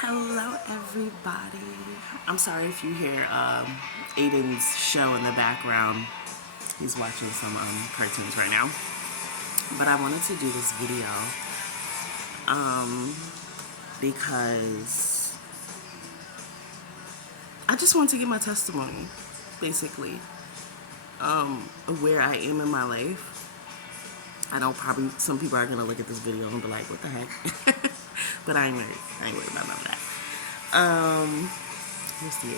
Hello, everybody. I'm sorry if you hear Aiden's show in the background. He's watching some cartoons right now. But I wanted to do this video because I just want to give my testimony, basically, of where I am in my life. I know probably some people are gonna look at this video and be like, "What the heck?" But I ain't worried. I ain't worried about none of that. Where's the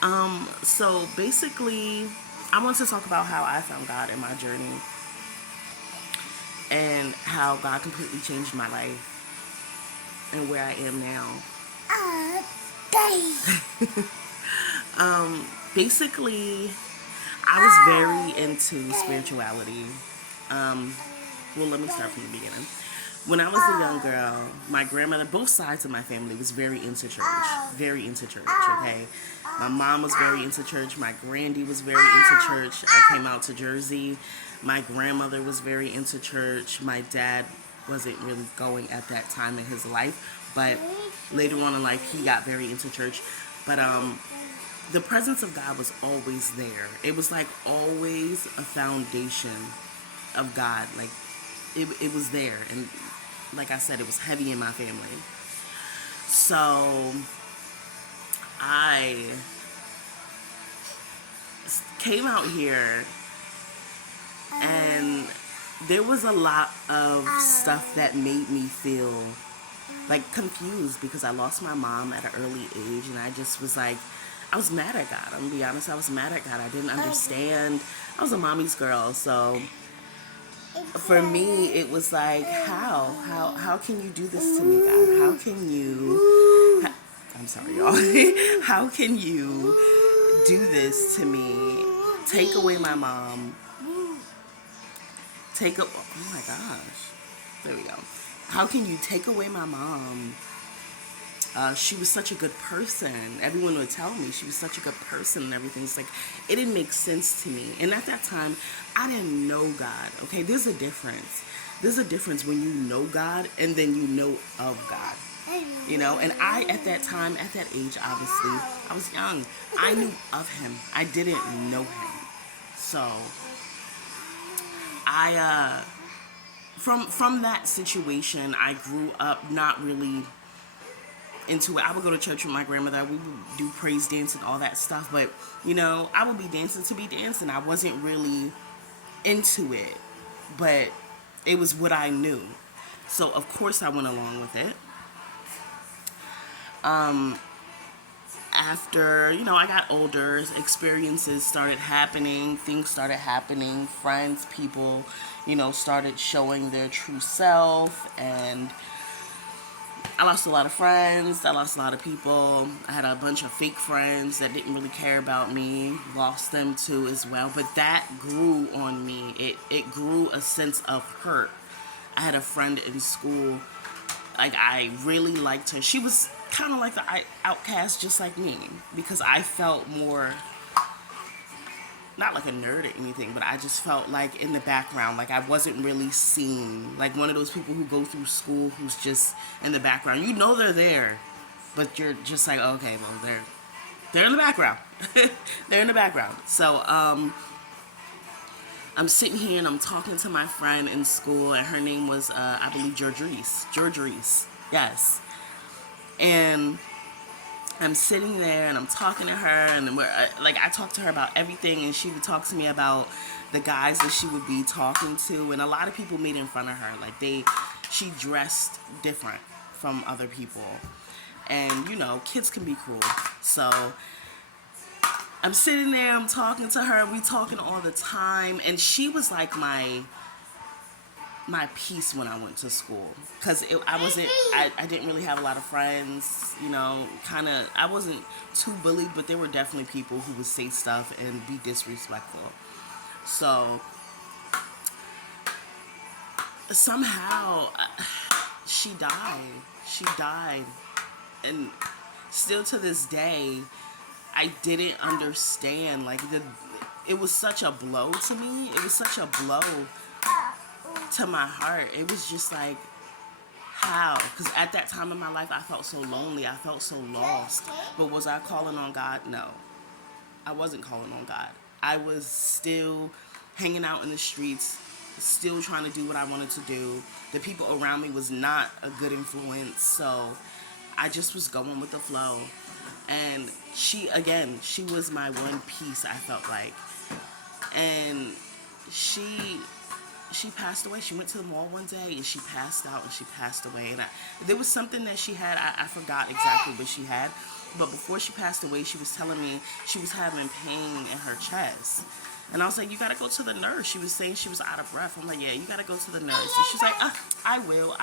Aiden? So basically, I want to talk about how I found God in my journey and how God completely changed my life and where I am now. Basically, I was very into spirituality. Well, let me start from the beginning. When I was a young girl, my grandmother, both sides of my family, was very into church. Very into church, okay? My mom was very into church. My grandy was very into church. I came out to Jersey. My grandmother was very into church. My dad wasn't really going at that time in his life, but later on in life, he got very into church. But the presence of God was always there. It was like always a foundation of God. Like it was there, and like I said, it was heavy in my family. So I came out here, and there was a lot of stuff that made me feel like confused because I lost my mom at an early age, and I just was like, I was mad at God. I'm gonna be honest, I was mad at God. I didn't understand. I was a mommy's girl, so for me it was like, how can you do this to me, God? How can you? I'm sorry, y'all. How can you do this to me? Take away my mom. Oh my gosh. There we go. How can you take away my mom? She was such a good person. Everyone would tell me she was such a good person and everything. It's like, it didn't make sense to me. And at that time, I didn't know God. Okay, there's a difference. There's a difference when you know God and then you know of God. You know, and I, at that time, at that age, obviously, I was young. I knew of him. I didn't know him. So, from that situation, I grew up not really into it. I would go to church with my grandmother. We would do praise dance and all that stuff. But, you know, I would be dancing to be dancing. I wasn't really into it. But it was what I knew. So, of course, I went along with it. After, you know, I got older, experiences started happening, things started happening, friends, people, you know, started showing their true self, and I lost a lot of friends. I lost a lot of people. I had a bunch of fake friends that didn't really care about me. Lost them too as well. But that grew on me. It grew a sense of hurt. I had a friend in school. Like, I really liked her. She was kind of like the outcast, just like me, because I felt more, not like a nerd or anything, but I just felt like in the background, like I wasn't really seen. Like one of those people who go through school who's just in the background. You know they're there, but you're just like, okay, well, they're in the background. They're in the background. So I'm sitting here and I'm talking to my friend in school, and her name was I believe George Reese. Yes. And I'm sitting there and I'm talking to her, and like, I talked to her about everything, and she would talk to me about the guys that she would be talking to, and a lot of people made in fun of her. Like, she dressed different from other people, and you know, kids can be cruel. So I'm sitting there, I'm talking to her, we talking all the time, and she was like my peace when I went to school, because I didn't really have a lot of friends, you know, kind of, I wasn't too bullied, but there were definitely people who would say stuff and be disrespectful. So somehow she died, and still to this day I didn't understand. Like, it was such a blow to me. It was such a blow to my heart. It was just like, how? Because at that time in my life, I felt so lonely. I felt so lost. But was I calling on God? No, I wasn't calling on God. I was still hanging out in the streets, still trying to do what I wanted to do. The people around me was not a good influence, so I just was going with the flow. And she, again, she was my one piece, I felt like. And she she passed away. She went to the mall one day and she passed out and she passed away. And there was something that she had. I forgot exactly what she had. But before she passed away, she was telling me she was having pain in her chest. And I was like, you got to go to the nurse. She was saying she was out of breath. I'm like, yeah, you got to go to the nurse. And she's like, I will.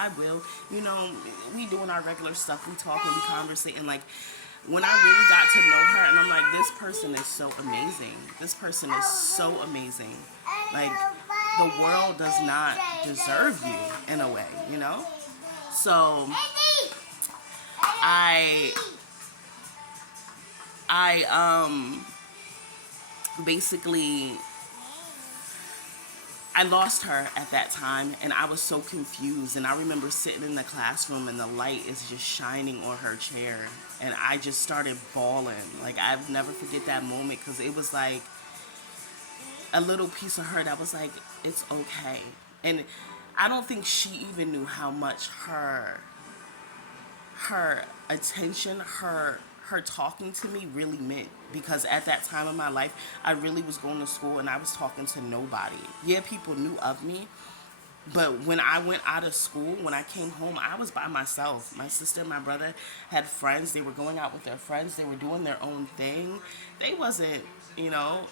You know, we doing our regular stuff. We talking, we conversing. Like, when I really got to know her, and I'm like, this person is so amazing. This person is so amazing. Like, the world does not deserve you in a way, you know? So, I basically, I lost her at that time, and I was so confused. And I remember sitting in the classroom, and the light is just shining on her chair, and I just started bawling. Like, I'll never forget that moment, because it was like a little piece of her that was like, it's okay. And I don't think she even knew how much her attention, her talking to me really meant, because at that time of my life, I really was going to school and I was talking to nobody. Yeah, people knew of me, but when I went out of school, when I came home, I was by myself. My sister and my brother had friends. They were going out with their friends. They were doing their own thing. They wasn't,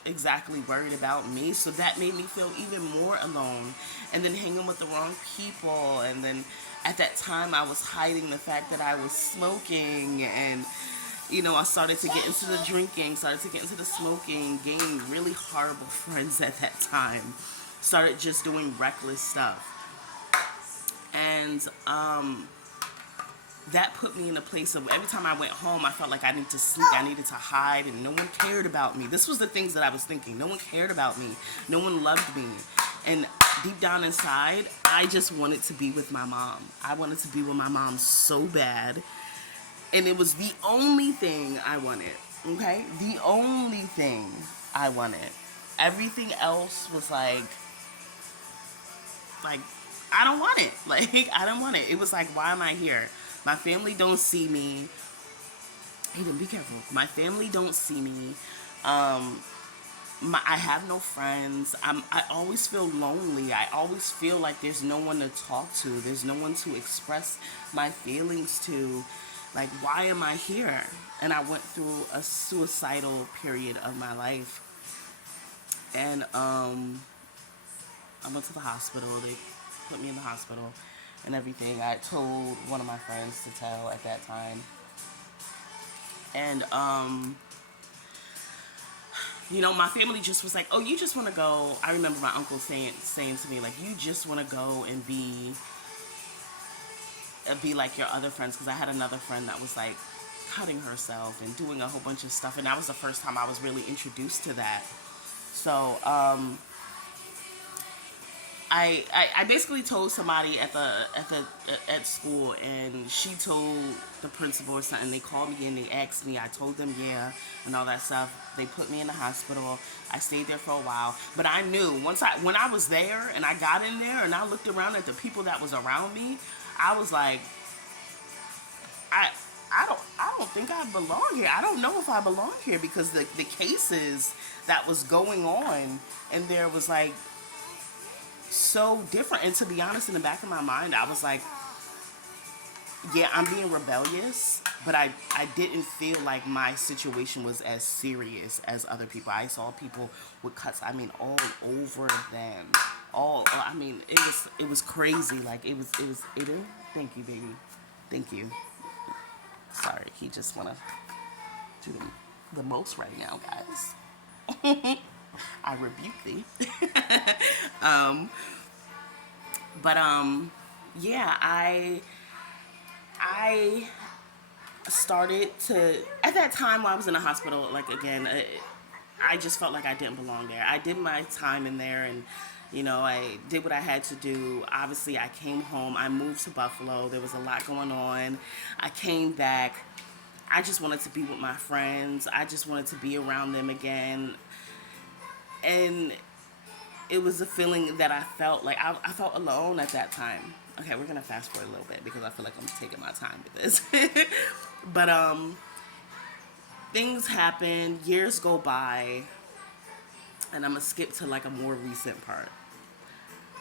exactly worried about me. So that made me feel even more alone. And then hanging with the wrong people. And then at that time, I was hiding the fact that I was smoking. And, I started to get into the drinking, started to get into the smoking, gained really horrible friends at that time. Started just doing reckless stuff. And that put me in a place of, every time I went home, I felt like I needed to sneak, I needed to hide, and no one cared about me. This was the things that I was thinking. No one cared about me. No one loved me. And deep down inside, I just wanted to be with my mom. I wanted to be with my mom so bad. And it was the only thing I wanted. Okay? The only thing I wanted. Everything else was like, I don't want it. Like, I don't want it. It was like, why am I here? My family don't see me. Hayden, be careful. My family don't see me. I have no friends. I always feel lonely. I always feel like there's no one to talk to. There's no one to express my feelings to. Like, why am I here? And I went through a suicidal period of my life. And I went to the hospital. They put me in the hospital and everything. I told one of my friends to tell at that time. And, my family just was like, oh, you just want to go. I remember my uncle saying to me, like, you just want to go and be like your other friends. Because I had another friend that was, like, cutting herself and doing a whole bunch of stuff. And that was the first time I was really introduced to that. So, I basically told somebody at school, and she told the principal or something. They called me and they asked me. I told them yeah, and all that stuff. They put me in the hospital. I stayed there for a while, but I knew when I was there and I got in there and I looked around at the people that was around me, I was like, I don't think I belong here. I don't know if I belong here, because the cases that was going on, and there was like, so different. And to be honest, in the back of my mind, I was like, yeah, I'm being rebellious, but I didn't feel like my situation was as serious as other people. I saw people with cuts, all over them. It was crazy. Like, it was, thank you, baby. Thank you. Sorry, he just want to do the most right now, guys. I rebuke thee. Yeah, I started to, at that time while I was in the hospital, like, again, I just felt like I didn't belong there. I did my time in there, and You know, I did what I had to do. Obviously, I came home. I moved to Buffalo. There was a lot going on. I came back. I just wanted to be with my friends. I just wanted to be around them again. And it was a feeling that I felt like I felt alone at that time. Okay, we're gonna fast forward a little bit because I feel like I'm taking my time with this. But things happen, years go by, and I'm gonna skip to like a more recent part.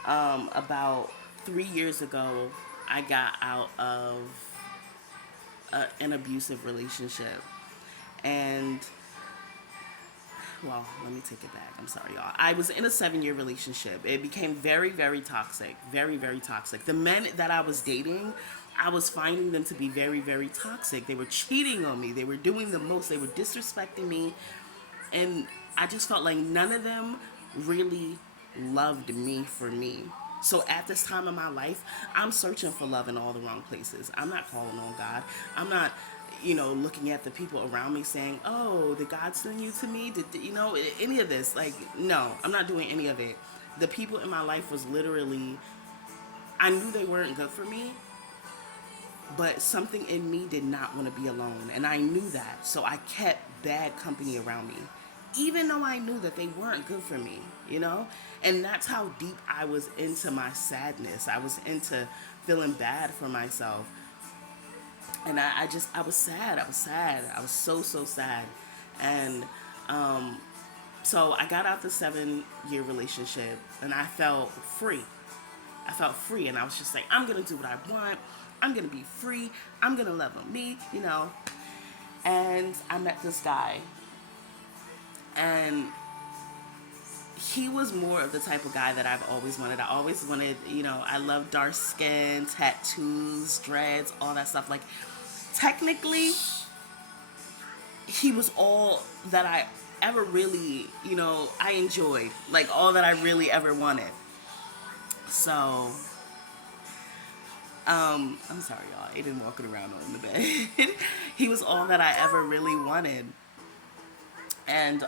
About 3 years ago, I got out of an abusive relationship, and well, let me take it back. I'm sorry, y'all. I was in a 7 year relationship. It became very, very toxic. Very, very toxic. The men that I was dating, I was finding them to be very, very toxic. They were cheating on me. They were doing the most. They were disrespecting me. And I just felt like none of them really loved me for me. So at this time in my life, I'm searching for love in all the wrong places. I'm not calling on God. I'm not, looking at the people around me saying, "Oh, did God send you to me? Did any of this?" Like, no, I'm not doing any of it. The people in my life was literally, I knew they weren't good for me, but something in me did not want to be alone, and I knew that. So I kept bad company around me, even though I knew that they weren't good for me. And that's how deep I was into my sadness. I was into feeling bad for myself. And I was sad. I was sad. I was so, so sad. And so I got out the 7 year relationship, and I felt free. I felt free, and I was just like, I'm gonna do what I want. I'm gonna be free. I'm gonna love on me. And I met this guy, and he was more of the type of guy that I've always wanted. I always wanted, I love dark skin, tattoos, dreads, all that stuff. Like, technically, he was all that I ever really, I enjoyed. Like, all that I really ever wanted. So, I'm sorry, y'all. Aiden walking around on the bed. He was all that I ever really wanted. And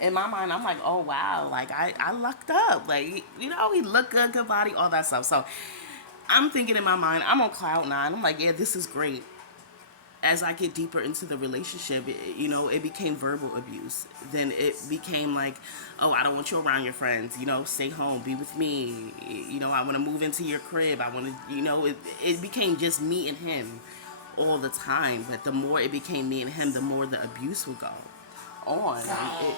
in my mind, I'm like, oh wow, like I lucked up. Like, he looked good, good body, all that stuff. So I'm thinking in my mind, I'm on cloud nine. I'm like, yeah, this is great. As I get deeper into the relationship, it became verbal abuse. Then it became like, oh, I don't want you around your friends. Stay home, be with me. I want to move into your crib. I want to, it became just me and him all the time. But the more it became me and him, the more the abuse would go on. And it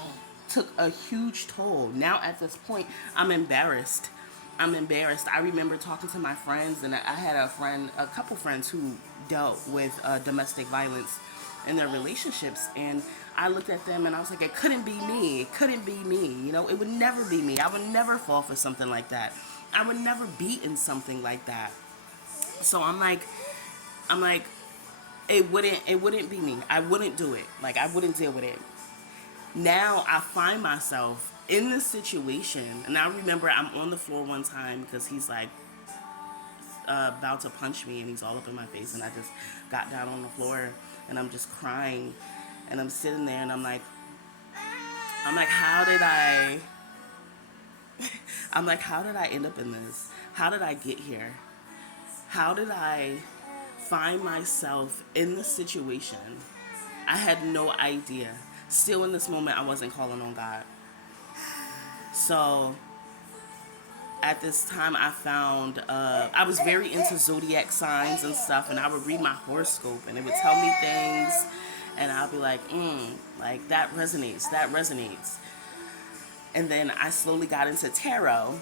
took a huge toll. Now at this point, I'm embarrassed. I remember talking to my friends, and I had a couple friends who dealt with domestic violence in their relationships, and I looked at them and I was like, it couldn't be me. It couldn't be me. It would never be me. I would never fall for something like that. I would never be in something like that. So I'm like, it wouldn't be me. I wouldn't do it. Like, I wouldn't deal with it. Now I find myself in this situation, and I remember I'm on the floor one time because he's like about to punch me, and he's all up in my face, and I just got down on the floor, and I'm just crying, and I'm sitting there, and I'm like, how did I? I'm like, how did I end up in this? How did I get here? How did I find myself in this situation? I had no idea. Still in this moment, I wasn't calling on God. So at this time, I was very into zodiac signs and stuff, and I would read my horoscope, and it would tell me things, and I'll be like, like that resonates. And then I slowly got into tarot,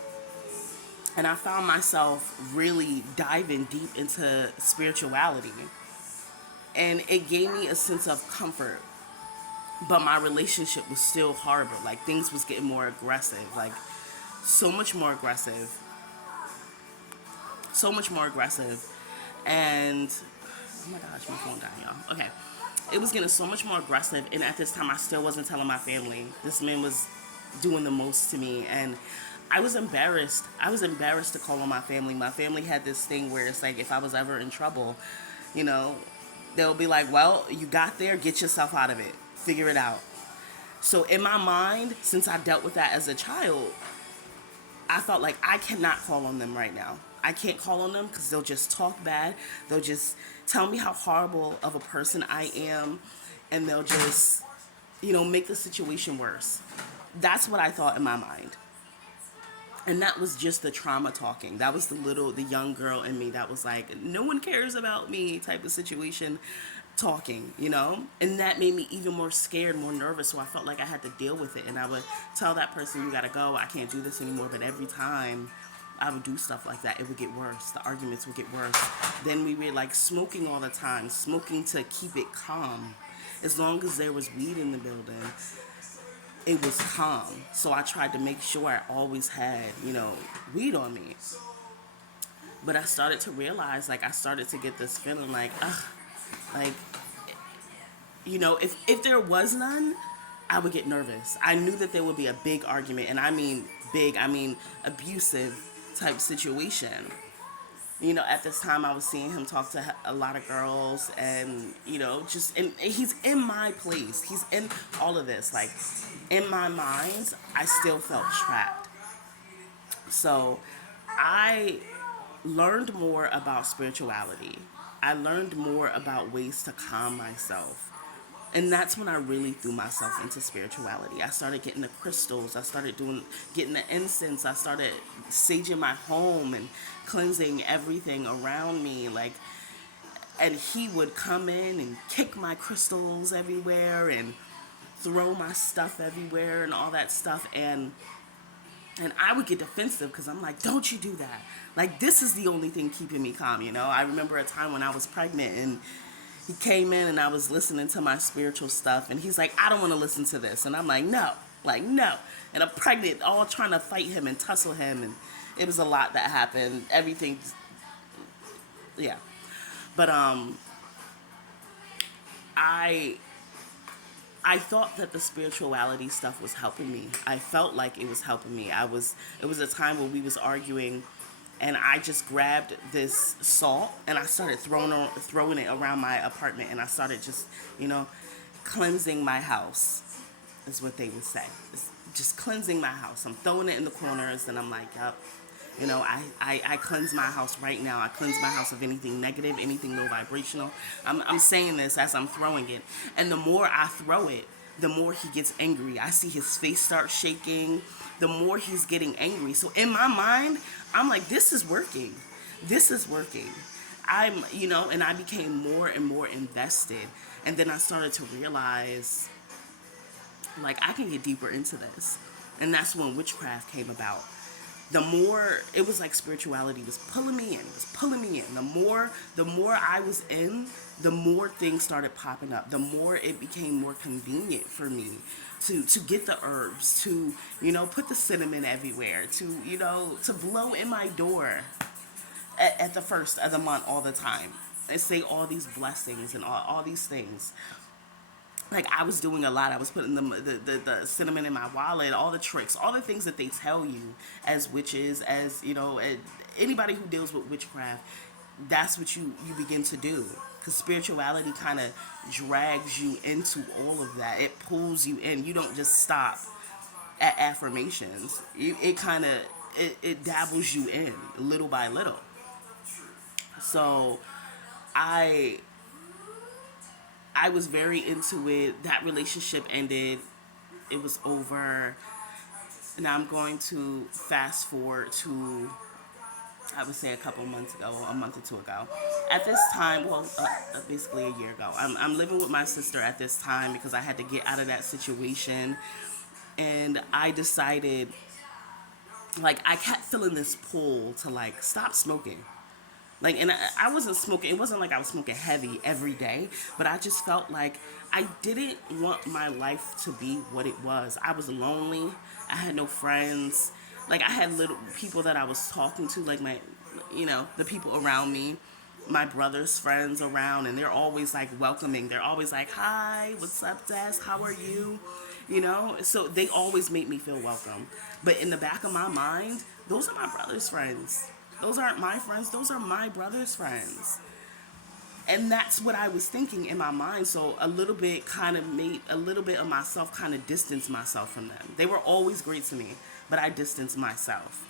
and I found myself really diving deep into spirituality, and it gave me a sense of comfort. But my relationship was still horrible. Like, things was getting more aggressive. Like, so much more aggressive. And, oh my gosh, my phone died, y'all. Okay. It was getting so much more aggressive. And at this time, I still wasn't telling my family. This man was doing the most to me. And I was embarrassed. To call on my family. My family had this thing where it's like, if I was ever in trouble, they'll be like, well, you got there, get yourself out of it. Figure it out. So in my mind, since I dealt with that as a child, I felt like I cannot call on them right now. I can't call on them because they'll just talk bad. They'll just tell me how horrible of a person I am, and they'll just, make the situation worse. That's what I thought in my mind. And that was just the trauma talking. That was the young girl in me that was like, no one cares about me type of situation talking. And that made me even more scared, more nervous. So I felt like I had to deal with it. And I would tell that person, you gotta go, I can't do this anymore. But every time I would do stuff like that, it would get worse. The arguments would get worse. Then we were like smoking all the time, smoking to keep it calm. As long as there was weed in the building, it was calm. So I tried to make sure I always had, weed on me. But I started to realize, like, I started to get this feeling like, ugh, like, if there was none, I would get nervous. I knew that there would be a big argument, and I mean big, I mean abusive type situation. At this time I was seeing him talk to a lot of girls, and and he's in my place. He's in all of this. Like, in my mind, I still felt trapped. So I learned more about spirituality. I learned more about ways to calm myself. And that's when I really threw myself into spirituality. I started getting the crystals. I started getting the incense. I started saging my home and cleansing everything around me. Like, and he would come in and kick my crystals everywhere and throw my stuff everywhere and all that stuff. And I would get defensive because I'm like, don't you do that. Like, this is the only thing keeping me calm. I remember a time when I was pregnant, and he came in and I was listening to my spiritual stuff, and he's like, I don't want to listen to this. And I'm like, no, no. And I'm pregnant, all trying to fight him and tussle him. And it was a lot that happened. Everything, yeah. But, I thought that the spirituality stuff was helping me. I felt like it was helping me. It was a time when we was arguing, and I just grabbed this salt and I started throwing it around my apartment, and I started just, cleansing my house, is what they would say. It's just cleansing my house. I'm throwing it in the corners, and I'm like, yep. I cleanse my house right now. I cleanse my house of anything negative, anything low vibrational. I'm saying this as I'm throwing it. And the more I throw it, the more he gets angry. I see his face start shaking. The more he's getting angry. So in my mind, I'm like, this is working. This is working. And I became more and more invested. And then I started to realize, like, I can get deeper into this. And that's when witchcraft came about. The more, it was like spirituality was pulling me in. It was pulling me in. The more I was in, the more things started popping up. The more it became more convenient for me to get the herbs, to, put the cinnamon everywhere, to blow in my door at the first of the month all the time and say all these blessings and all these things. Like, I was doing a lot. I was putting the cinnamon in my wallet, all the tricks, all the things that they tell you as witches, as, anybody who deals with witchcraft, that's what you begin to do. Because spirituality kind of drags you into all of that. It pulls you in. You don't just stop at affirmations. It dabbles you in little by little. So I was very into it. That relationship ended. It was over. Now I'm going to fast forward to, I would say, a month or two ago. At this time, basically a year ago, I'm living with my sister at this time because I had to get out of that situation. And I decided, like, I kept feeling this pull to, like, stop smoking. Like, and I wasn't smoking. It wasn't like I was smoking heavy every day, but I just felt like I didn't want my life to be what it was. I was lonely. I had no friends. Like, I had little people that I was talking to, like the people around me, my brother's friends around, and they're always, like, welcoming. They're always like, hi, what's up, Des? How are you? So they always made me feel welcome. But in the back of my mind, those are my brother's friends. Those aren't my friends. Those are my brother's friends. And that's what I was thinking in my mind. So a little bit of myself kind of distanced myself from them. They were always great to me, but I distanced myself.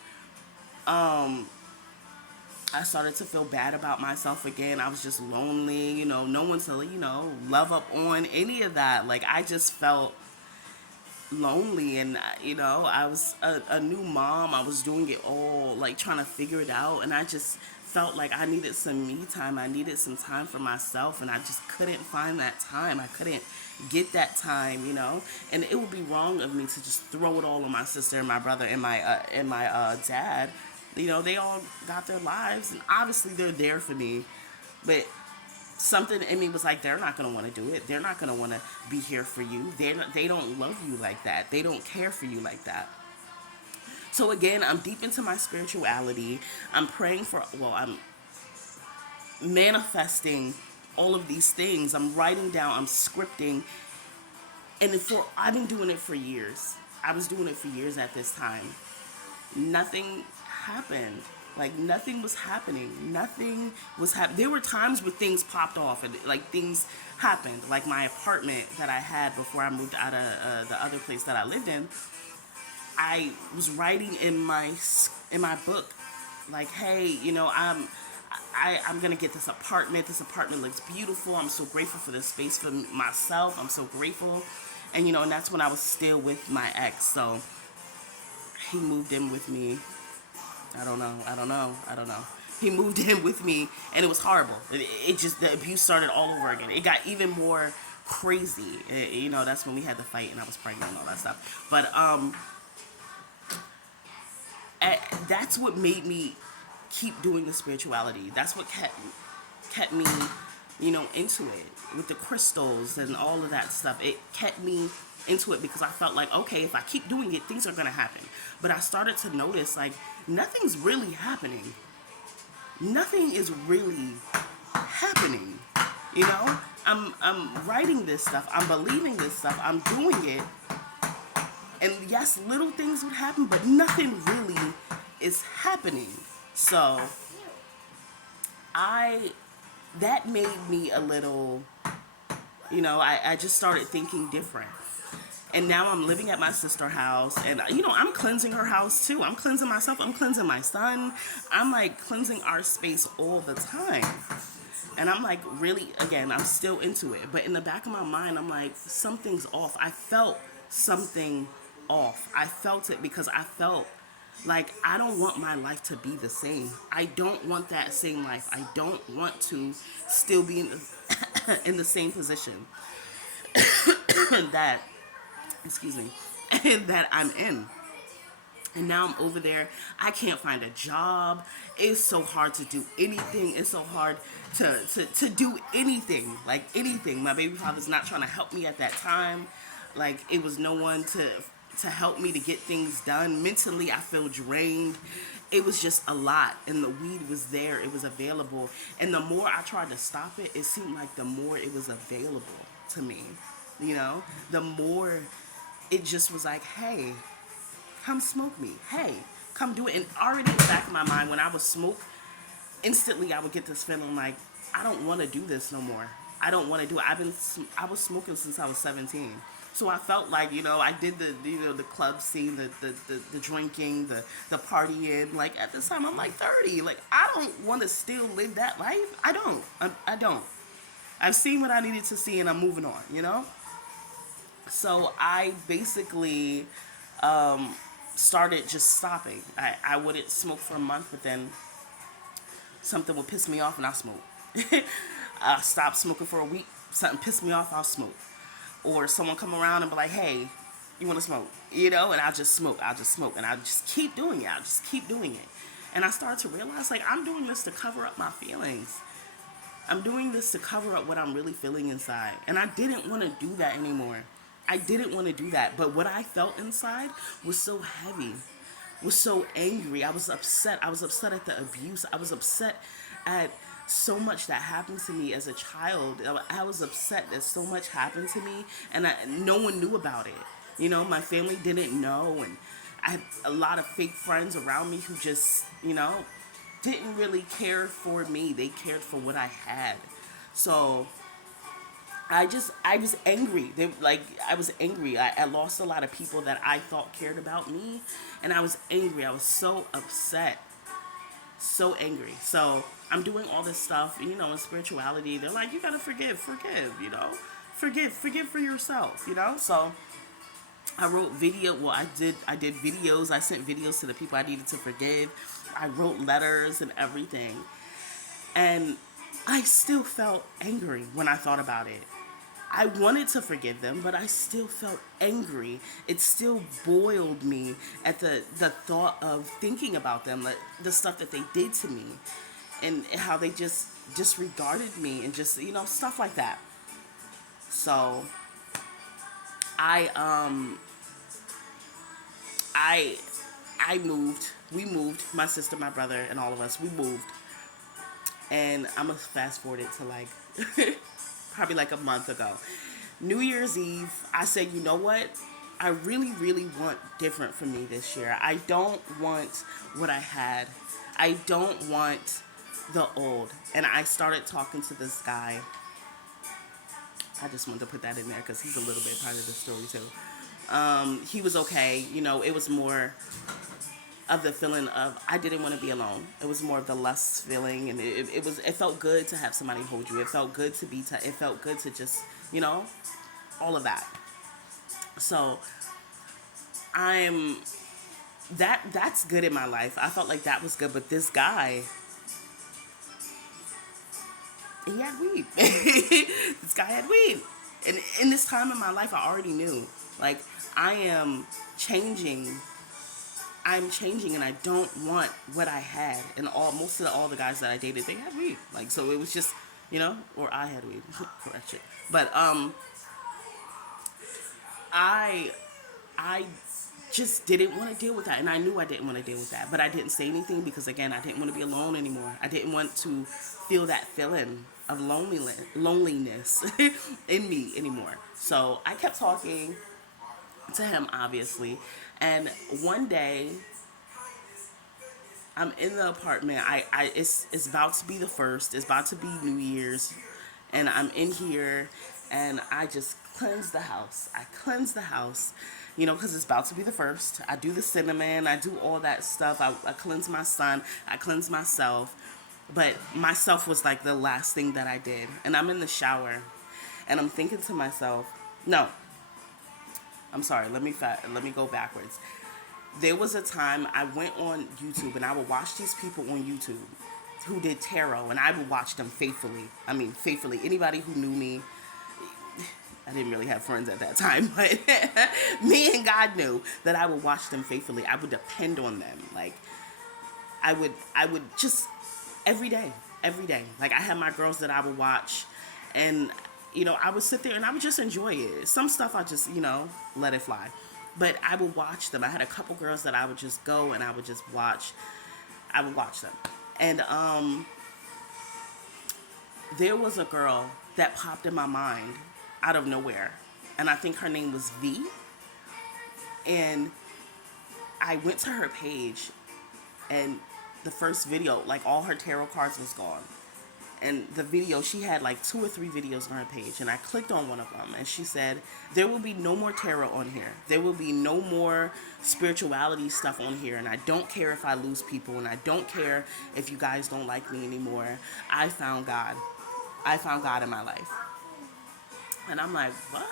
I started to feel bad about myself again. I was just lonely, no one to, love up on, any of that. Like, I just felt lonely. And, I was a new mom. I was doing it all, like, trying to figure it out. And I just felt like I needed some me time. I needed some time for myself. And I just couldn't find that time. I couldn't get that time. And it would be wrong of me to just throw it all on my sister and my brother and my dad. They all got their lives, and obviously they're there for me. But something in me was like, they're not going to want to do it. They're not going to want to be here for you. They don't love you like that. They don't care for you like that. So again, I'm deep into my spirituality. I'm praying for, well, I'm manifesting all of these things. I'm writing down, I'm scripting. And I've been doing it for years. I was doing it for years at this time. Nothing happened. Like, nothing was happening. Nothing was happening. There were times where things popped off and, like, things happened. Like, my apartment that I had before I moved out of the other place that I lived in, I was writing in my book, like, hey, I'm gonna get this apartment. This apartment looks beautiful. I'm so grateful for this space for myself. I'm so grateful. And and that's when I was still with my ex. So he moved in with me. I don't know. He moved in with me, and it was horrible. It just, the abuse started all over again. It got even more crazy. That's when we had the fight, and I was pregnant and all that stuff. But that's what made me keep doing the spirituality. That's what kept me, into it, with the crystals and all of that stuff. It kept me into it because I felt like, okay, if I keep doing it, things are gonna happen. But I started to notice, like, nothing's really happening. Nothing is really happening. I'm writing this stuff. I'm believing this stuff. I'm doing it. And yes, little things would happen, but nothing really is happening. So that made me a little, I just started thinking different. And now I'm living at my sister's house, and I'm cleansing her house too. I'm cleansing myself. I'm cleansing my son. I'm like cleansing our space all the time. And I'm like, really, again, I'm still into it. But in the back of my mind, I'm like, something's off. I felt something off. I felt it because I felt like I don't want my life to be the same. I don't want that same life. I don't want to still be in the same position that, excuse me, that I'm in. And now I'm over there. I can't find a job. It's so hard to do anything. It's so hard to do anything. Like, anything. My baby father's not trying to help me at that time. Like, it was no one to help me to get things done. Mentally, I feel drained. It was just a lot. And the weed was there. It was available. And the more I tried to stop it, it seemed like the more it was available to me. The more it just was like, hey, come smoke me. Hey, come do it. And already in the back of my mind, when I would smoke, instantly I would get this feeling like, I don't want to do this no more. I don't want to do it. I was smoking since I was 17. So I felt like, I did the club scene, the drinking, the partying. Like, at this time, I'm like 30. Like, I don't want to still live that life. I don't. I don't. I've seen what I needed to see, and I'm moving on, So I basically started just stopping. I wouldn't smoke for a month, but then something would piss me off, and I'll smoke. I stopped smoking for a week. Something pissed me off, I'll smoke. Or someone come around and be like, hey, you want to smoke? And I'll just smoke. And I'll just keep doing it. And I started to realize, like, I'm doing this to cover up my feelings. I'm doing this to cover up what I'm really feeling inside. And I didn't want to do that anymore. I didn't want to do that. But what I felt inside was so heavy, was so angry. I was upset. I was upset at the abuse. I was upset at so much that happened to me as a child. I was upset that so much happened to me, and no one knew about it. My family didn't know, and I had a lot of fake friends around me who just, didn't really care for me. They cared for what I had. So I was angry. I was angry. I lost a lot of people that I thought cared about me, and I was angry. I was so upset. So angry. So I'm doing all this stuff, and in spirituality, they're like, you gotta forgive for yourself. So I wrote video. Well, I did videos. I sent videos to the people I needed to forgive. I wrote letters and everything, and I still felt angry when I thought about it. I wanted to forgive them, but I still felt angry. It still boiled me at the thought of thinking about them, like the stuff that they did to me, and how they just disregarded me, and just stuff like that. So I I I moved. We moved. My sister, my brother, and all of us. We moved, and I'm gonna fast forward it to like probably like a month ago. New Year's Eve, I said, you know what? I really, really want different for me this year. I don't want what I had. I don't want the old. And I started talking to this guy. I just wanted to put that in there because he's a little bit part of the story too. He was okay. It was more of the feeling of I didn't want to be alone. It was more of the lust feeling, and it felt good to have somebody hold you. It felt good to it felt good to just all of that. So I'm that's good in my life. I felt like that was good, but this guy, he had weed. This guy had weed, and in this time in my life, I already knew, like, I am changing. I'm changing, and I don't want what I had. And all the guys that I dated, they had weed. Like, so it was just, or I had weed. Correction. But I I just didn't want to deal with that, and I knew I didn't want to deal with that. But I didn't say anything because, again, I didn't want to be alone anymore. I didn't want to feel that feeling of loneliness in me anymore. So I kept talking to him, obviously. And one day, I'm in the apartment. It's about to be the first. It's about to be New Year's, and I'm in here, and I just cleanse the house. I cleanse the house, because it's about to be the first. I do the cinnamon. I do all that stuff. I cleanse my son. I cleanse myself, but myself was like the last thing that I did. And I'm in the shower, and I'm thinking to myself, no. I'm sorry. Let me go backwards. There was a time I went on YouTube, and I would watch these people on YouTube who did tarot, and I would watch them faithfully. I mean, faithfully. Anybody who knew me, I didn't really have friends at that time, but me and God knew that I would watch them faithfully. I would depend on them. Like, I would just every day. Like, I had my girls that I would watch, and I would sit there and I would just enjoy it. Some stuff I just let it fly, but I would watch them. I had a couple girls that I would just go and I would just watch. I would watch them, and there was a girl that popped in my mind out of nowhere, and I think her name was V. And I went to her page, and the first video, like, all her tarot cards was gone. And the video, she had like 2 or 3 videos on her page, and I clicked on one of them, and she said, there will be no more tarot on here. There will be no more spirituality stuff on here, and I don't care if I lose people, and I don't care if you guys don't like me anymore. I found God. I found God in my life. And I'm like, what?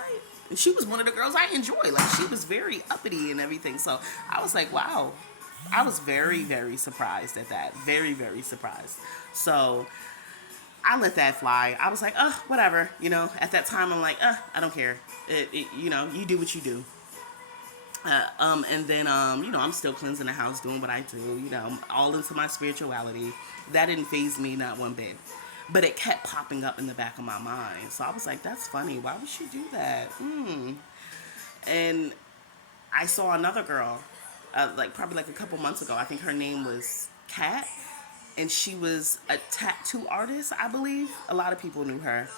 And she was one of the girls I enjoy. Like, she was very uppity and everything. So I was like, wow. I was very, very surprised at that. Very, very surprised. So I let that fly. I was like, whatever. At that time, I'm like, I don't care. You do what you do. And then, I'm still cleansing the house, doing what I do, all into my spirituality. That didn't faze me, not one bit. But it kept popping up in the back of my mind. So I was like, that's funny. Why would she do that? And I saw another girl, probably like a couple months ago. I think her name was Kat. And she was a tattoo artist, I believe. A lot of people knew her.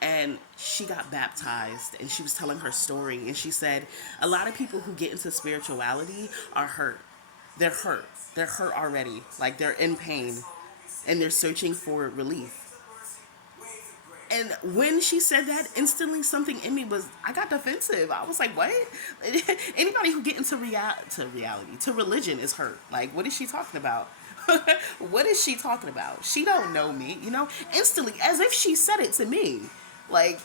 And she got baptized, and she was telling her story. And she said, a lot of people who get into spirituality are hurt. They're hurt. They're hurt already. Like, they're in pain, and they're searching for relief. And when she said that, instantly something in me I got defensive. I was like, what? Anybody who get into reality, to religion is hurt. Like, what is she talking about? What is she talking about? She don't know me, you know? Instantly, as if she said it to me. Like,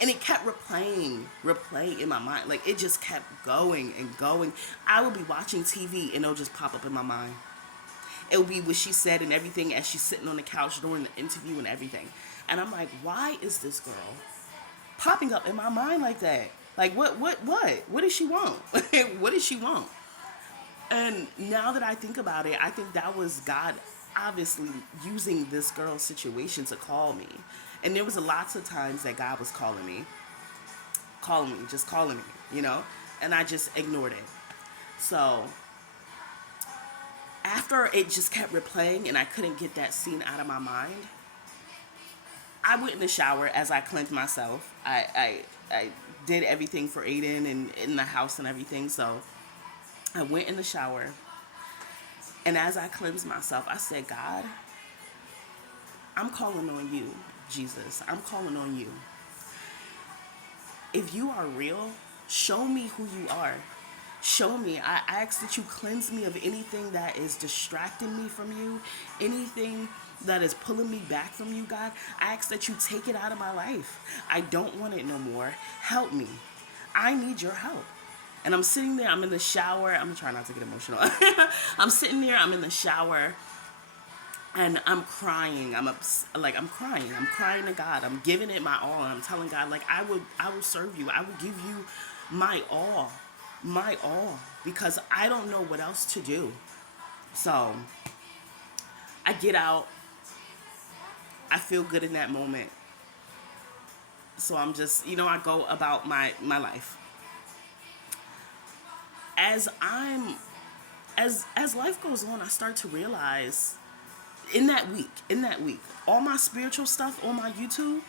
and it kept replaying in my mind. Like, it just kept going and going. I would be watching TV and it'll just pop up in my mind. It would be what she said and everything as she's sitting on the couch during the interview and everything. And I'm like, why is this girl popping up in my mind like that? Like, what does she want? What does she want? And now that I think about it, I think that was God obviously using this girl's situation to call me. And there was lots of times that God was just calling me, you know? And I just ignored it. So after it just kept replaying and I couldn't get that scene out of my mind, I went in the shower as I cleansed myself. I did everything for Aiden and in the house and everything. So I went in the shower, and as I cleansed myself, I said, God, I'm calling on you, Jesus. I'm calling on you. If you are real, show me who you are. Show me. I ask that you cleanse me of anything that is distracting me from you, anything that is pulling me back from you, God. I ask that you take it out of my life. I don't want it no more. Help me. I need your help. And I'm sitting there, I'm in the shower. I'm trying not to get emotional. I'm sitting there, I'm in the shower, and I'm crying. I'm crying. I'm crying to God. I'm giving it my all. And I'm telling God, like, I will serve you. I will give you my all. My all. Because I don't know what else to do. So I get out. I feel good in that moment. So I'm just, I go about my life. As life goes on, I start to realize in that week, all my spiritual stuff on my YouTube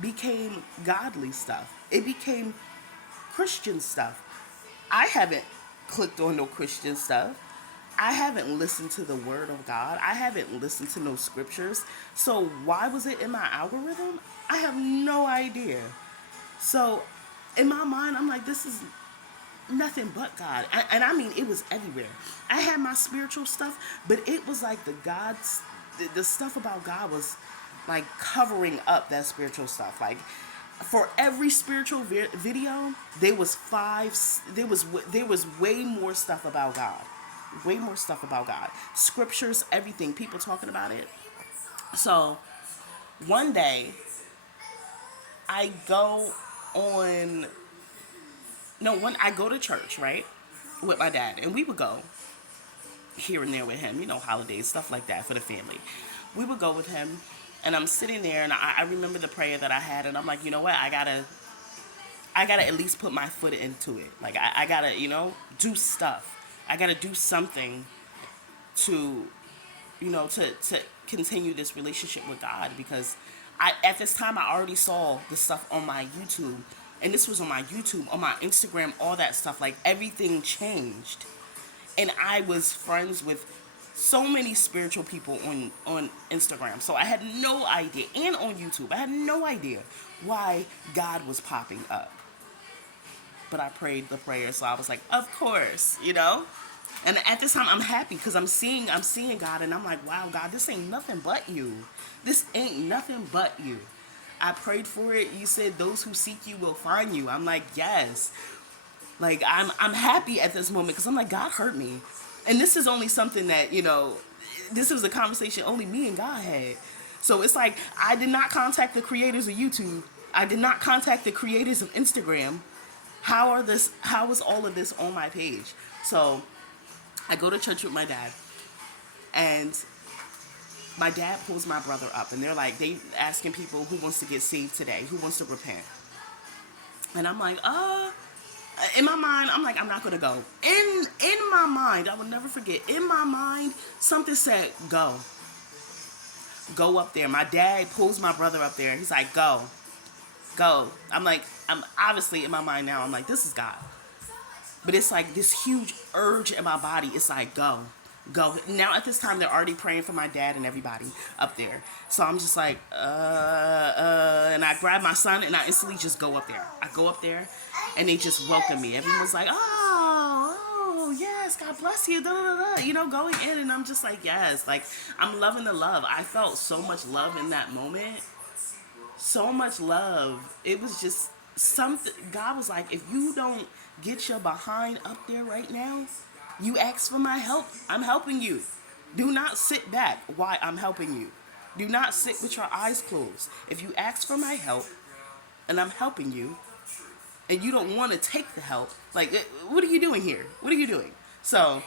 became godly stuff. It became Christian stuff. I haven't clicked on no Christian stuff. I haven't listened to the word of God. I haven't listened to no scriptures. So why was it in my algorithm? I have no idea. So in my mind, I'm like, this is nothing but God. And I mean, it was everywhere. I had my spiritual stuff, but it was like the stuff about God was like covering up that spiritual stuff. Like, for every spiritual video, there was way more stuff about God. Way more stuff about God. Scriptures, everything. People talking about it. So, one day, I go to church, right? With my dad. And we would go here and there with him. Holidays, stuff like that for the family. We would go with him. And I'm sitting there, and I remember the prayer that I had. And I'm like, you know what? I gotta at least put my foot into it. Like, I gotta, do stuff. I gotta do something to continue this relationship with God, because at this time I already saw the stuff on my YouTube, and this was on my YouTube, on my Instagram, all that stuff. Like, everything changed, and I was friends with so many spiritual people on Instagram. So I had no idea, and on YouTube, I had no idea why God was popping up. But I prayed the prayer, so I was like, of course, And at this time, I'm happy because I'm seeing God, and I'm like, wow, God, this ain't nothing but you. This ain't nothing but you. I prayed for it. You said those who seek you will find you. I'm like, yes. Like, I'm happy at this moment because I'm like, God hurt me. And this is only something that, this was a conversation only me and God had. So it's like, I did not contact the creators of YouTube. I did not contact the creators of Instagram. How is all of this on my page? So I go to church with my dad, and my dad pulls my brother up, and they asking people who wants to get saved today, who wants to repent. And I'm like, in my mind, I'm like, I'm not gonna go. In my mind, I will never forget, in my mind, something said, go up there. My dad pulls my brother up there, and he's like, go. I'm obviously in my mind now, I'm like, this is God. But it's like this huge urge in my body. It's like, go. Now at this time, they're already praying for my dad and everybody up there. So I'm just like, and I grab my son, and I instantly just go up there. I go up there, and they just welcome me. Everyone's like, oh, oh yes, God bless you, da, da, da, going in, and I'm just like, yes, like I'm loving the love. I felt so much love in that moment, so much love. It was just something. God was like, if you don't get your behind up there right now, you ask for my help. I'm helping you. Do not sit back while I'm helping you. Do not sit with your eyes closed. If you ask for my help and I'm helping you, and you don't want to take the help, like, what are you doing here? What are you doing? So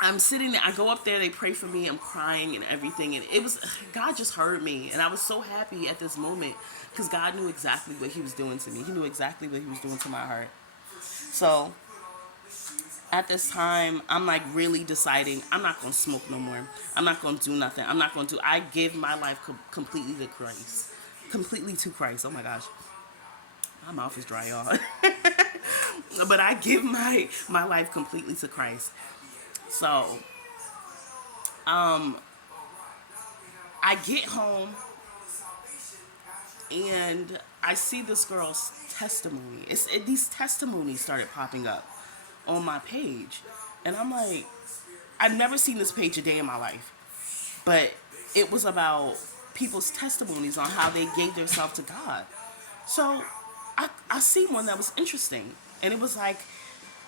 I'm sitting there, I go up there, they pray for me, I'm crying and everything, and it was, God just heard me, and I was so happy at this moment, because God knew exactly what he was doing to me. He knew exactly what he was doing to my heart. So at this time, I'm like really deciding, I'm not going to smoke no more. I'm not going to do nothing. I give my life completely to Christ. Completely to Christ. Oh my gosh. My mouth is dry, y'all. But I give my life completely to Christ. So, I get home and I see this girl's testimony. These testimonies started popping up on my page. And I'm like, I've never seen this page a day in my life. But it was about people's testimonies on how they gave themselves to God. So I see one that was interesting. And it was like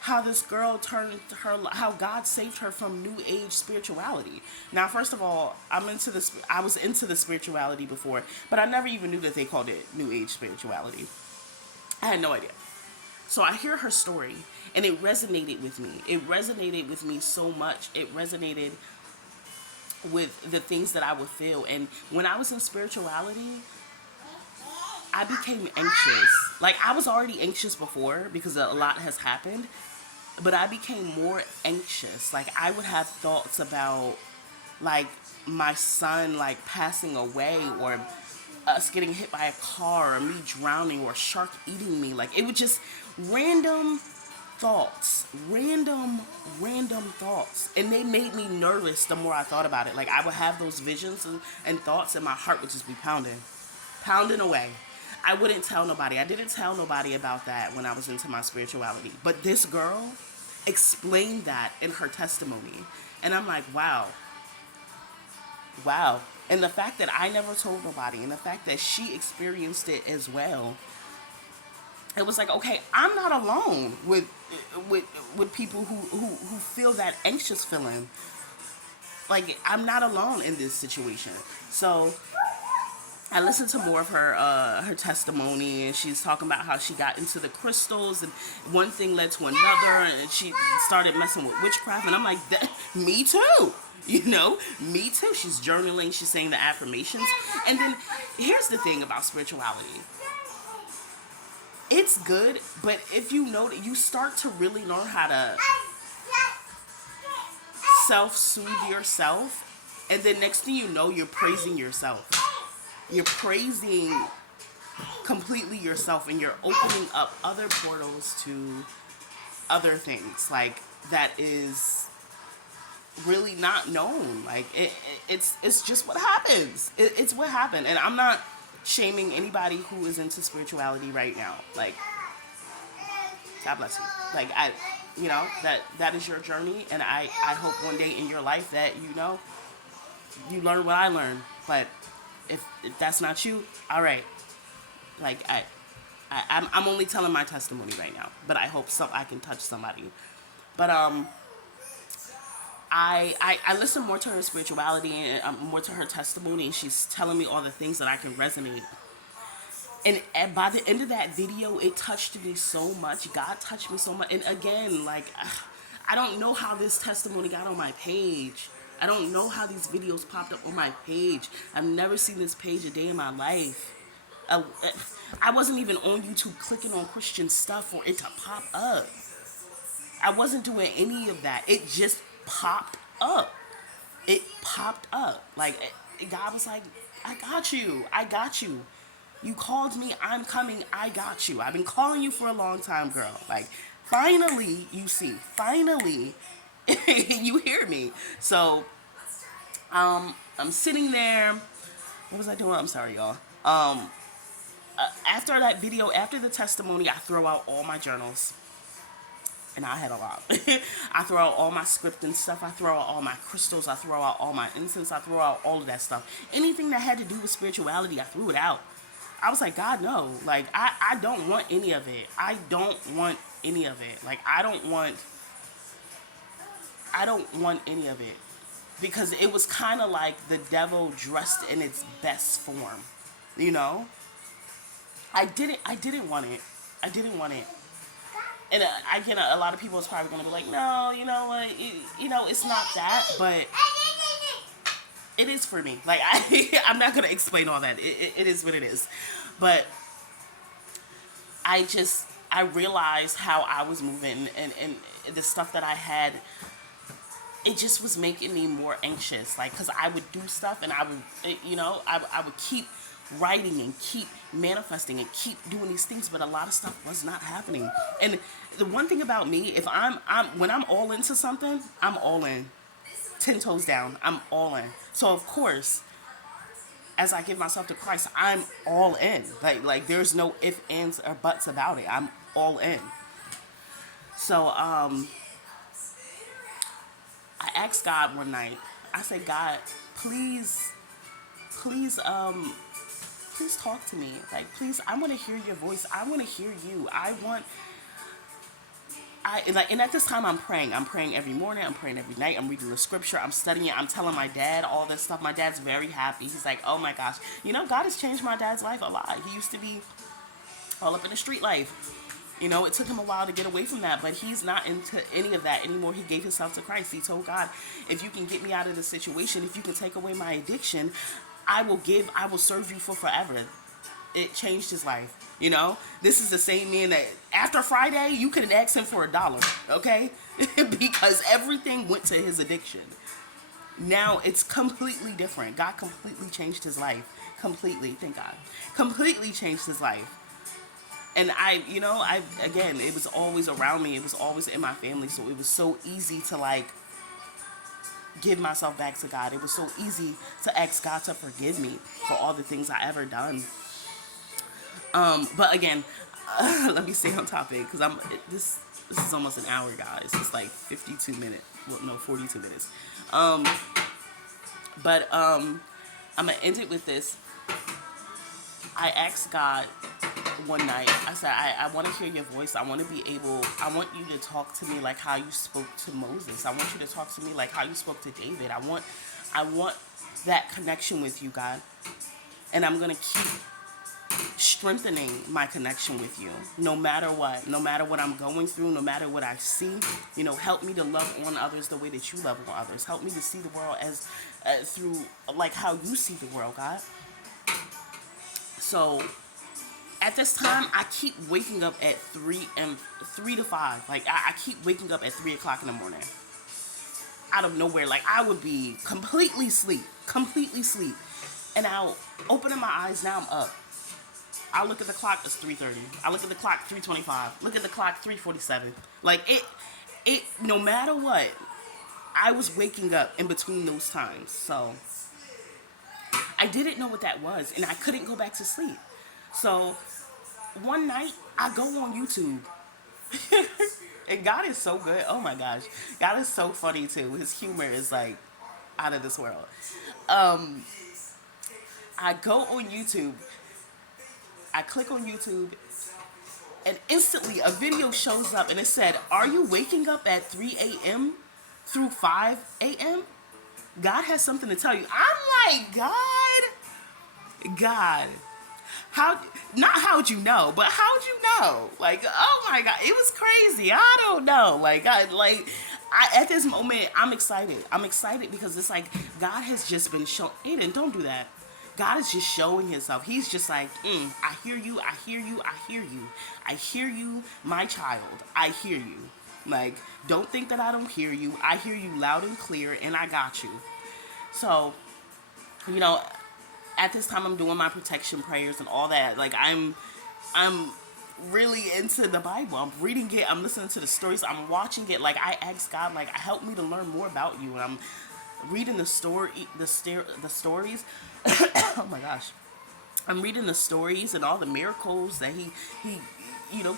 how this girl how God saved her from new age spirituality. Now, first of all, I was into the spirituality before, but I never even knew that they called it new age spirituality. I had no idea. So I hear her story, and it resonated with me. It resonated with me so much. It resonated with the things that I would feel. And when I was in spirituality, I became anxious. Like, I was already anxious before because a lot has happened, but I became more anxious. Like, I would have thoughts about, like, my son, like, passing away, or us getting hit by a car, or me drowning, or a shark eating me. Like, it would just random thoughts, random thoughts, and they made me nervous the more I thought about it. Like, I would have those visions and thoughts, and my heart would just be pounding away. I wouldn't tell nobody. I didn't tell nobody about that when I was into my spirituality. But this girl explained that in her testimony. And I'm like, wow. Wow. And the fact that I never told nobody, and the fact that she experienced it as well, it was like, okay, I'm not alone with people who feel that anxious feeling. Like, I'm not alone in this situation. So I listened to more of her testimony, and she's talking about how she got into the crystals, and one thing led to another, and she started messing with witchcraft, and I'm like, me too. Me too. She's journaling, she's saying the affirmations. And then here's the thing about spirituality. It's good, but if you know that you start to really learn how to self-soothe yourself, and then next thing you know, you're praising yourself. You're praising completely yourself, and you're opening up other portals to other things, like, that is really not known. Like, it's just what happens. It's what happened. And I'm not shaming anybody who is into spirituality right now. Like, God bless you. Like, that is your journey, and I hope one day in your life that you learn what I learned. But if that's not you, all right. Like, I'm only telling my testimony right now, but I hope I can touch somebody. But I listen more to her spirituality, and more to her testimony, and she's telling me all the things that I can resonate. And by the end of that video, it touched me so much. God touched me so much. And again, like, I don't know how this testimony got on my page. I don't know how these videos popped up on my page. I've never seen this page a day in my life. I wasn't even on YouTube clicking on Christian stuff for it to pop up. I wasn't doing any of that. It just popped up. It popped up. Like, God was like, I got you. I got you. You called me. I'm coming. I got you. I've been calling you for a long time, girl. Like, finally, you see. Finally, you hear me. So, I'm sitting there. What was I doing? I'm sorry, y'all. After that video, after the testimony, I throw out all my journals. And I had a lot. I throw out all my script and stuff. I throw out all my crystals. I throw out all my incense. I throw out all of that stuff. Anything that had to do with spirituality, I threw it out. I was like, God, no. Like, I don't want any of it. I don't want any of it. Like, I don't want any of it. Because it was kind of like the devil dressed in its best form. You know? I didn't want it. I didn't want it. And I get a lot of people is probably gonna be like, no, you know what, it's not that, but it is for me. Like I'm not gonna explain all that. It is what it is, but I realized how I was moving and the stuff that I had. It just was making me more anxious, like, because I would do stuff and I would, I would keep writing and keep manifesting and keep doing these things, but a lot of stuff was not happening. And the one thing about me, if I'm when I'm all into something, I'm all in, 10 toes down, I'm all in. So of course, as I give myself to Christ, I'm all in. Like there's no ifs, ands, or buts about it. I'm all in. So I asked God one night. I said, God, please, please, please talk to me. Like, please, I want to hear your voice. I want to hear you. And at this time I'm praying. I'm praying every morning. I'm praying every night. I'm reading the scripture. I'm studying it. I'm telling my dad all this stuff. My dad's very happy. He's like, oh my gosh. God has changed my dad's life a lot. He used to be all up in the street life. It took him a while to get away from that, but he's not into any of that anymore. He gave himself to Christ. He told God, if you can get me out of this situation, if you can take away my addiction, I will serve you for forever. It changed his life. This is the same man that after Friday, you couldn't ask him for $1, okay? Because everything went to his addiction. Now it's completely different. God completely changed his life. Completely, thank God. Completely changed his life. And again, it was always around me. It was always in my family. So it was so easy to like give myself back to God. It was so easy to ask God to forgive me for all the things I ever done. But again, let me stay on topic because this is almost an hour, guys. It's like 52 minutes. Well, no, 42 minutes. But I'm gonna end it with this. I asked God one night, I said, I want to hear your voice. I want you to talk to me like how you spoke to Moses. I want you to talk to me like how you spoke to David. I want that connection with you, God. And I'm going to keep strengthening my connection with you, no matter what I'm going through, no matter what I see. Help me to love on others the way that you love on others. Help me to see the world as through like how you see the world, God. So at this time, I keep waking up at 3 to 5. Like I keep waking up at 3 o'clock in the morning. Out of nowhere, like I would be completely asleep, and I'll open my eyes. Now I'm up. I look at the clock. It's 3:30. I look at the clock. 3:25. Look at the clock. 3:47. Like it. No matter what, I was waking up in between those times. So I didn't know what that was, and I couldn't go back to sleep. So one night, I go on YouTube. And God is so good. Oh my gosh. God is so funny too. His humor is like out of this world. I go on YouTube. I click on YouTube, and instantly a video shows up, and it said, "Are you waking up at 3 a.m. through 5 a.m.? God has something to tell you." I'm like, God, how'd you know? But how'd you know? Like, oh my God, it was crazy. I don't know. At this moment, I'm excited. I'm excited because it's like God has just been showing. Aiden, don't do that. God is just showing himself. He's just like, I hear you, I hear you, I hear you. I hear you, my child. I hear you. Like, don't think that I don't hear you. I hear you loud and clear, and I got you. So, at this time I'm doing my protection prayers and all that. Like, I'm really into the Bible. I'm reading it. I'm listening to the stories. I'm watching it. Like, I asked God, like, help me to learn more about you. And I'm reading the stories. Oh my gosh. I'm reading the stories and all the miracles that he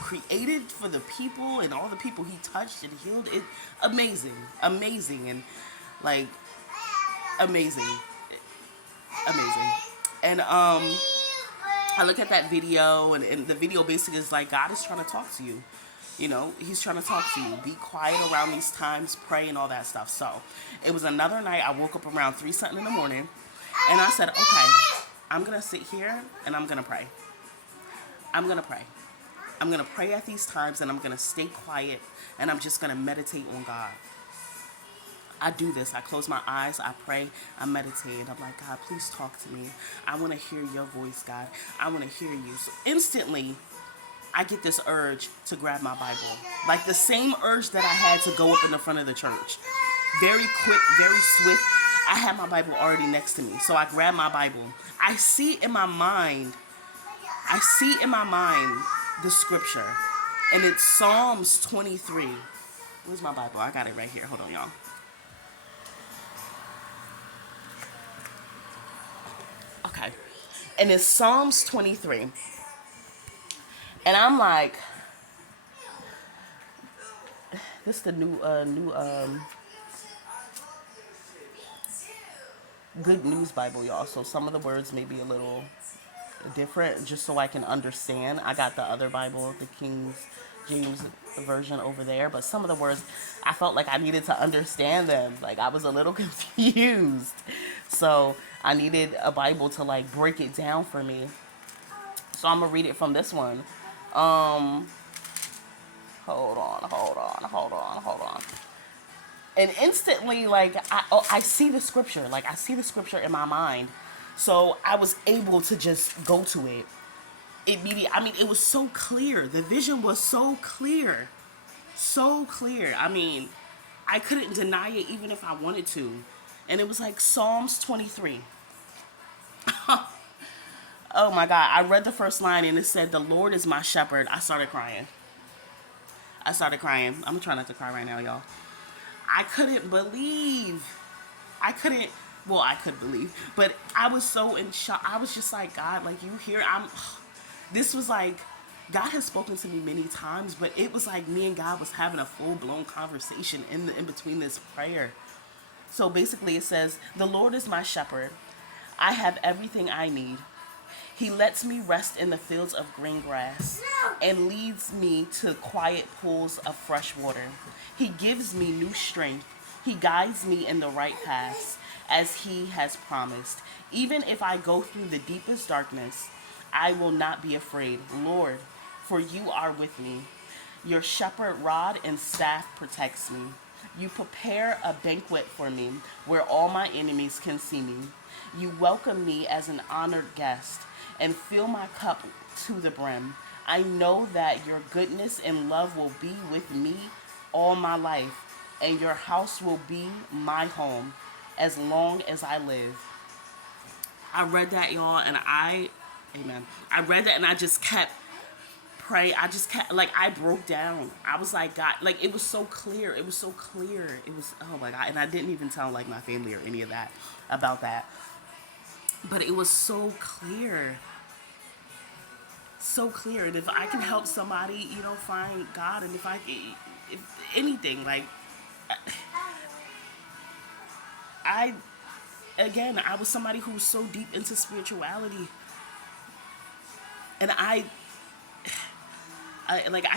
created for the people, and all the people he touched and healed. It amazing, amazing, and like amazing, amazing. And I look at that video, and the video basically is like, God is trying to talk to you. He's trying to talk to you. Be quiet around these times, pray, and all that stuff. So it was another night. I woke up around 3 something in the morning, and I said, okay, I'm gonna sit here and I'm gonna pray. I'm gonna pray. I'm gonna pray at these times, and I'm gonna stay quiet, and I'm just gonna meditate on God. I do this. I close my eyes, I pray, I meditate, and I'm like, God, please talk to me. I want to hear your voice, God. I want to hear you. So instantly, I get this urge to grab my Bible. Like the same urge that I had to go up in the front of the church. Very quick, very swift. I had my Bible already next to me. So I grab my Bible. I see in my mind the scripture. And it's Psalms 23. Where's my Bible? I got it right here. Hold on, y'all. Okay. And it's Psalms 23. And I'm like, this is the new Good News Bible, y'all. So some of the words may be a little different, just so I can understand. I got the other Bible, the King James version over there, but some of the words, I felt like I needed to understand them. Like I was a little confused. So I needed a Bible to like break it down for me. So I'm gonna read it from this one. Hold on. And instantly, like, I see the scripture. Like, I see the scripture in my mind. So I was able to just go to it immediately. I mean, it was so clear. The vision was so clear. So clear. I mean, I couldn't deny it even if I wanted to. And it was like Psalms 23. Oh my God. I read the first line and it said, "The Lord is my shepherd." I started crying. I'm trying not to cry right now, y'all. I couldn't believe. Well, I could believe, but I was so in shock. I was just like, God, like you here. This was like, God has spoken to me many times, but it was like me and God was having a full-blown conversation in between this prayer. So basically it says, "The Lord is my shepherd. I have everything I need. He lets me rest in the fields of green grass and leads me to quiet pools of fresh water. He gives me new strength. He guides me in the right paths as he has promised. Even if I go through the deepest darkness, I will not be afraid, Lord, for you are with me. Your shepherd rod and staff protects me. You prepare a banquet for me where all my enemies can see me. You welcome me as an honored guest and fill my cup to the brim. I know that your goodness and love will be with me all my life, and your house will be my home as long as I live." I read that, y'all, and amen. I read that and I just kept praying. Like, I broke down. I was like, God, like, it was so clear. It was, oh my God. And I didn't even tell, like, my family or any of that about that. But it was so clear. So clear. And if I can help somebody, find God, and if anything, like, I was somebody who was so deep into spirituality. And I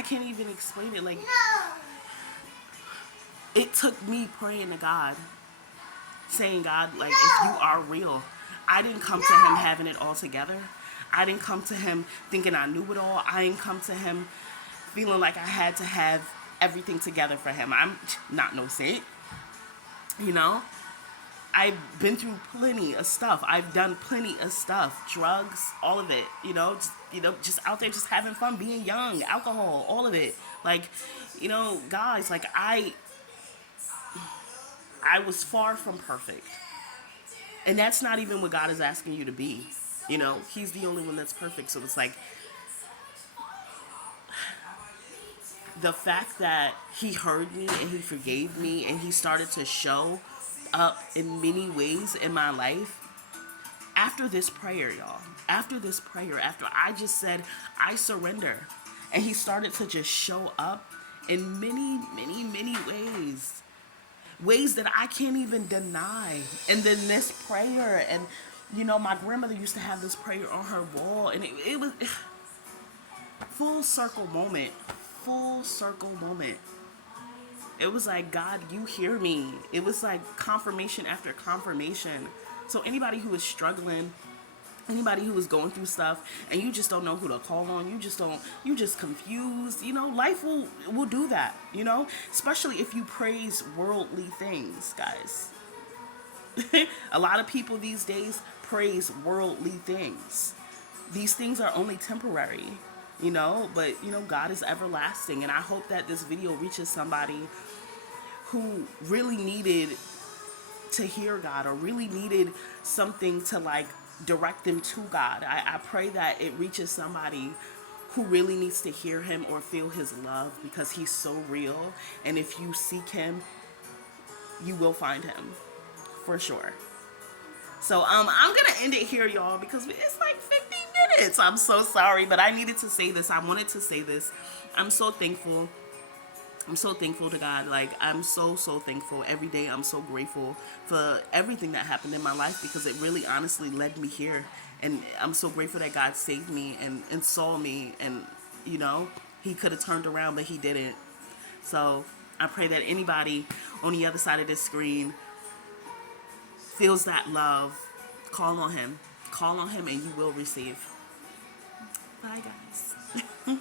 can't even explain it. Like, it took me praying to God, saying, God, like, if you are real. I didn't come to him having it all together. I didn't come to him thinking I knew it all. I didn't come to him feeling like I had to have everything together for him. I'm not no saint, I've been through plenty of stuff. I've done plenty of stuff, drugs, all of it, just out there, just having fun, being young, alcohol, all of it. Like, guys, like, I was far from perfect. And that's not even what God is asking you to be. He's the only one that's perfect. So it's like, the fact that he heard me and he forgave me and he started to show up in many ways in my life, after this prayer, y'all, after this prayer, after I just said, I surrender, and he started to just show up in many, many, many ways. Ways that I can't even deny. And then this prayer, and my grandmother used to have this prayer on her wall, and it was full circle moment. Full circle moment. It was like, God, you hear me. It was like confirmation after confirmation. So anybody who is struggling, anybody who is going through stuff, and you just don't know who to call on, you just confused, life will do that, especially if you praise worldly things, guys. A lot of people these days praise worldly things. These things are only temporary, but God is everlasting. And I hope that this video reaches somebody who really needed to hear God, or really needed something to like direct them to God. I pray that it reaches somebody who really needs to hear him or feel his love, because he's so real. And if you seek him, you will find him for sure. So I'm gonna end it here, y'all, because it's like 15 minutes. I'm so sorry, but I needed to say this. I wanted to say this. I'm so thankful. I'm so thankful to God. Like, I'm so thankful. Every day I'm so grateful for everything that happened in my life, because it really honestly led me here. And I'm so grateful that God saved me and saw me, and he could have turned around, but he didn't. So I pray that anybody on the other side of this screen feels that love. Call on him. Call on him and you will receive. Bye, guys.